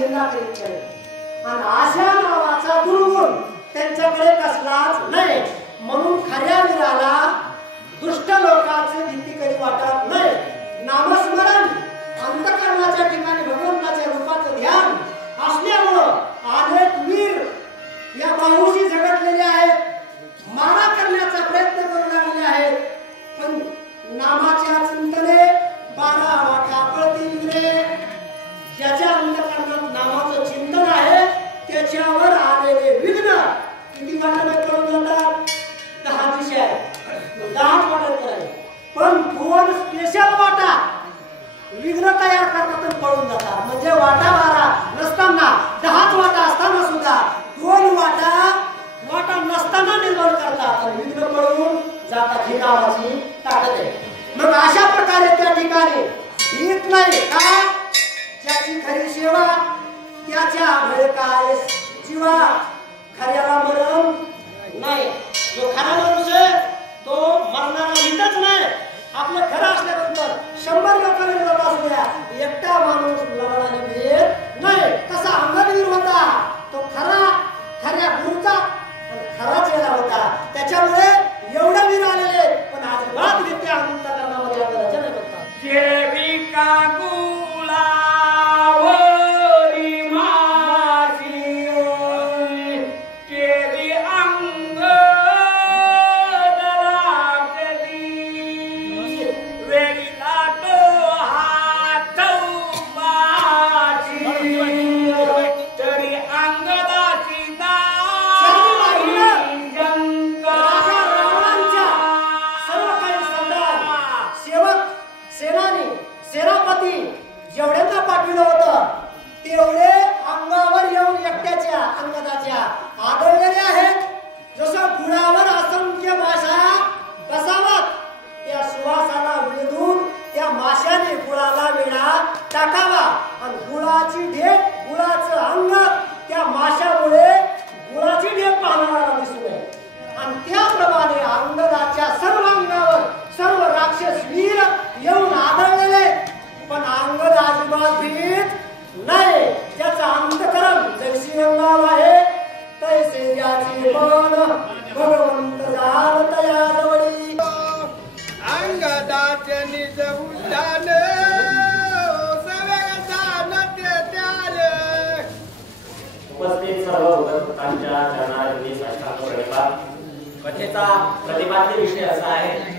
निंदा करीत नाही आणि अशा नावाचा दुर्गुण त्यांच्याकडे कसलाच नाही म्हणून खऱ्या वीराला दुष्ट लोकांचे भीती कधी वाटत नाही. नामस्मरण अंतःकरणाच्या ठिकाणी भगवंताच्या रूपाचं ध्यान असल्यामुळं अनेक वीर या बाहूशी झगडलेले आहेत, मारा करण्याचा प्रयत्न करू लागले आहेत. पण नामाच्या चिंतने 12 वाटा पळतील रे. ज्याच्या अंतःकरणात नामाचं चिंतन आहे त्याच्यावर आलेले विघ्न किती वाटाने पळून जातात? 10 दिशा आहे, 10 वाटा करायचे. पण 2 स्पेशल वाटा विघ्न तयार करतात आणि पळून जातात. म्हणजे वाटा 12 नसताना 10च वाटा असताना सुद्धा 2 वाटा नसताना निर्माण करतात आणि विघ्न पळून जातात. ही नावाची ताकद आहे. मग अशा प्रकारे त्या ठिकाणी भीत नाही का? ज्याची खरी सेवा त्याच्या भडकाय जीवा, खऱ्याला मरण नाही. जो खरा माणूस आहे तो मरणारा भीतच नाही. आपलं खरं असल्यानंतर 100 लोकांनी लढा असू द्या, एकटा माणूस लढायला भीत नाही. तसा अंगवीर होता तो खऱ्या गुरुचा खरा चेहरा होता. त्याच्यामुळे एवढे वीर आलेले पण आज बात विद्या अंतःकरणामध्ये आपल्याला नाही करतात. जेवढ्यांना पाठविलं होतं तेवढे अंगावर येऊन एकट्याच्या अंगदाच्या आढळलेले आहेत. जसं गुळावर असंख्य माशा बसावात त्या सुवासाला वेधून त्या माशाने गुळाला वेढा टाकावा आणि गुळाची ढेप गुळाचं अंग त्या माशामुळे गुळाची ढेप पाहणारा दिसू नये. आणि त्याप्रमाणे अंगदाच्या सर्व अंगावर सर्व राक्षस वीर येऊन आढळलेले पण अंगद अजिबात भीत नाही. ज्याचा अंतःकरण जैसी अंगाव आहे तैसे ज्याची मन भगवंत जाण तया जवळी. अंगदाचे निज उद्यान सवेचा नटे त्याले. उपस्थित सर्व भक्तांच्या चरणारविंदी साष्टांग प्रणिपात. कथेचा प्रतिपाद्य विषय असा आहे,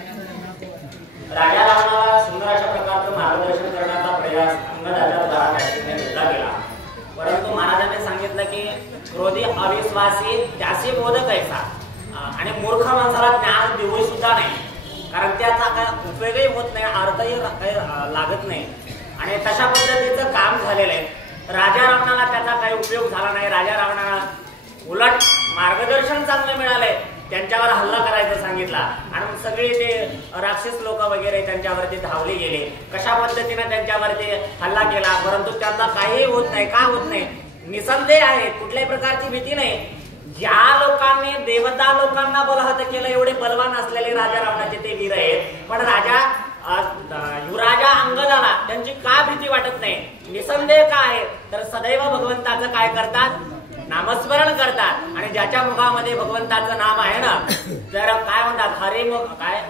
राजा रावणाला सुंदर अशा प्रकारचं मार्गदर्शन करण्याचा प्रयास अंगदाच्या द्वारा घेतला गेला. परंतु महाराजांनी सांगितलं की क्रोधी अविश्वासी त्याचे बोध कैसा, आणि मूर्ख माणसाला ज्ञान देऊ सुद्धा नाही, कारण त्याचा काय उपयोगही होत नाही, अर्थही लागत नाही. आणि तशा पद्धतीचं काम झालेलं आहे. राजा रावणाला त्याचा काही उपयोग झाला नाही. राजा रावणाला उलट मार्गदर्शन चांगलं मिळालंय. त्यांच्यावर हल्ला करायचा सांगितला आणि सगळे ते राक्षस लोक वगैरे त्यांच्यावरती धावले गेले. कशा पद्धतीने त्यांच्यावरती हल्ला केला, परंतु त्यांना काही होत नाही. का होत नाही? निसंदेह आहे, कुठल्याही प्रकारची भीती नाही. ज्या लोकांनी देवता लोकांना बलहत केलं एवढे बलवान असलेले राजा रावणाचे ते वीर आहेत, पण राजा युवराजा अंगदाला त्यांची का भीती वाटत नाही? निसंदेह का आहे तर सदैव भगवंताचं काय करतात? नामस्मरण करतात. आणि ज्याच्या मुखामध्ये भगवंताचं नाम आहे ना, तर काय म्हणतात? हरे मुख काय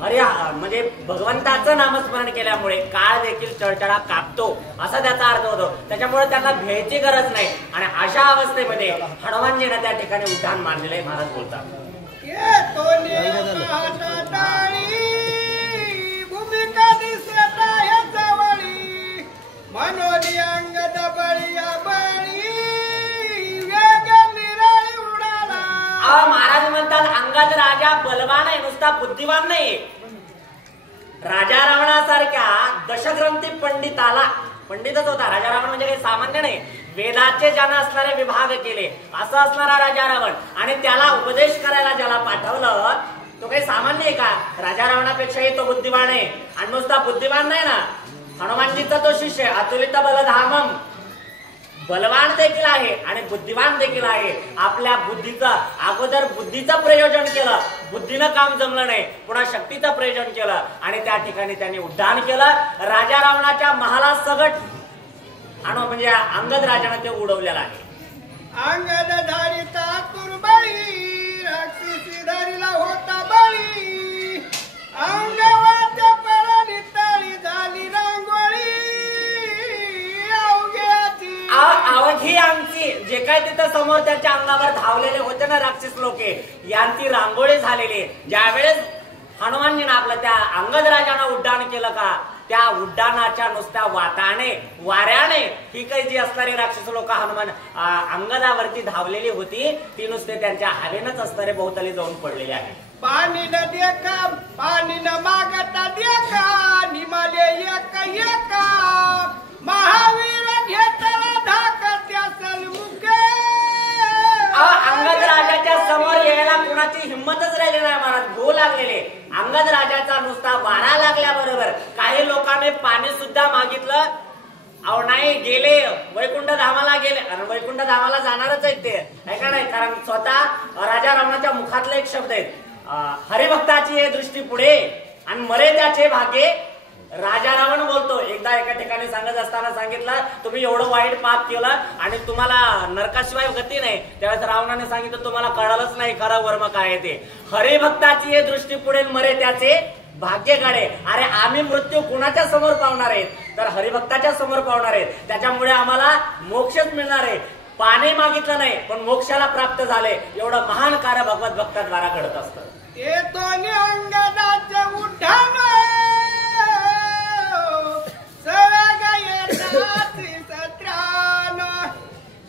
हरे म्हणजे भगवंताचं नामस्मरण केल्यामुळे काळ देखील चळचळा कापतो असा त्याचा अर्थ होतो. त्याच्यामुळे त्यांना भ्यायची गरज नाही. आणि अशा अवस्थेमध्ये हनुमानजीने त्या ठिकाणी उद्यान मानलेलं आहे. महाराज बोलतात, भूमिका दिसत आहे जवळी मनोनी अंगद बळीया बळी वेग निराळी उडाला. महाराज म्हणतात अंगद राजा बलवान आहे, नुसता बुद्धिवान नाही. राजा रावणासारख्या दशग्रंथी पंडिताला, पंडितच होता राजा रावण, म्हणजे काही सामान्य नाही. वेदाचे ज्यानं असणारे विभाग केले असं असणारा राजा रावण, आणि त्याला उपदेश करायला ज्याला पाठवलं तो काही सामान्य आहे का? राजा रावणापेक्षाही तो बुद्धिवान आहे. आणि नुसता बुद्धिवान नाही ना, हनुमानजीचा तो शिष्य अतुलित बलधामम, बलवान देखील आहे आणि बुद्धिवान देखील आहे. आपल्या बुद्धीचं अगोदर बुद्धीचं प्रयोजन केलं, बुद्धीनं काम जमलं नाही, पुन्हा शक्तीचं प्रयोजन केलं आणि त्या ठिकाणी त्यांनी उड्डाण केलं. राजा रावणाच्या महालासकट म्हणजे अंगद राजाने ते उडवलेलं आहे. अंगद धारिता कुरबळी राक्षसी धरिला होता बळी अंगवाच्या पळाली तळी झाली रांगोळी अवघ्याची अवघी आमची जे काय तिथं समोर त्यांच्या अंगावर धावलेले होते ना राक्षस लोके यांची रांगोळी झालेली. ज्यावेळेस हनुमानजीनं आपलं त्या अंगद राजानं उड्डाण केलं का त्या उड्डाणाच्या नुसत्या वाऱ्याने ही काही जी असणारी राक्षस लोक हनुमान अंगदावरती धावलेली होती ती नुसते त्यांच्या हवेनच असणारे बहुतली जाऊन पडलेली आहे. पाणी न देखा पाणी न मागता देखा निमाले एका महावीर घेतला धाकत्या सलमुखे. अंगद राजाच्या समोर यायला कुणाची हिंमतच राहिली नाही महाराज. भू लागलेले अंगद राजाचा नुसता वारा लागल्याबरोबर काही लोकांनी पाणी सुद्धा मागितलं. अहो नाही गेले वैकुंठ धामाला गेले आणि वैकुंठ धामाला जाणारच आहेत ते आहे का नाही. कारण स्वतः राजा रावणाच्या मुखातले एक शब्द आहेत हरिभक्ताची हे दृष्टी पुढे आणि मरे त्याचे भाग्य. राजा रावण बोलतो एकदा एका ठिकाणी सांगत असताना सांगितलं तुम्ही एवढं वाईट पाप केलं आणि तुम्हाला नरकाशिवाय गती नाही. त्यावेळेस रावणाने सांगितलं तुम्हाला कळालंच नाही खरं वर्म काय आहे ते. हरिभक्ताची हे दृष्टी पुढे मरे त्याचे भाग्य काढे. अरे आम्ही मृत्यू कुणाच्या समोर पावणार आहेत तर हरिभक्ताच्या समोर पावणार आहेत. त्याच्यामुळे आम्हाला मोक्षच मिळणार आहे. पाणी मागितलं नाही पण मोक्षाला प्राप्त झाले. एवढं महान कार्य भगवत भक्ताद्वारा घडत असतं. ते दोन्ही अंगदाचे उड्डाण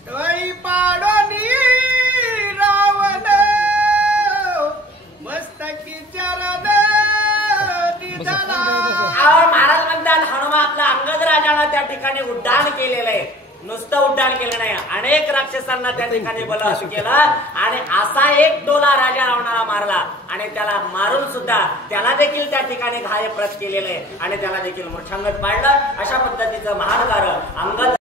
डोळी पाडोनी रावण मस्तकी चरण दिसला. महाराज म्हणतात हनुमान आपला अंगद राजानं त्या ठिकाणी उड्डाण केलेलं आहे. नुसतं उड्डाण केलं नाही अनेक राक्षसांना त्या ठिकाणी बलाश केला आणि असा एक टोला राजा रावणाला मारला आणि त्याला मारून सुद्धा त्याला देखील त्या ठिकाणी घायप्रत केलेलं आहे आणि त्याला देखील मूर्छांगत पाडलं. अशा पद्धतीचं महान कार्य अंगद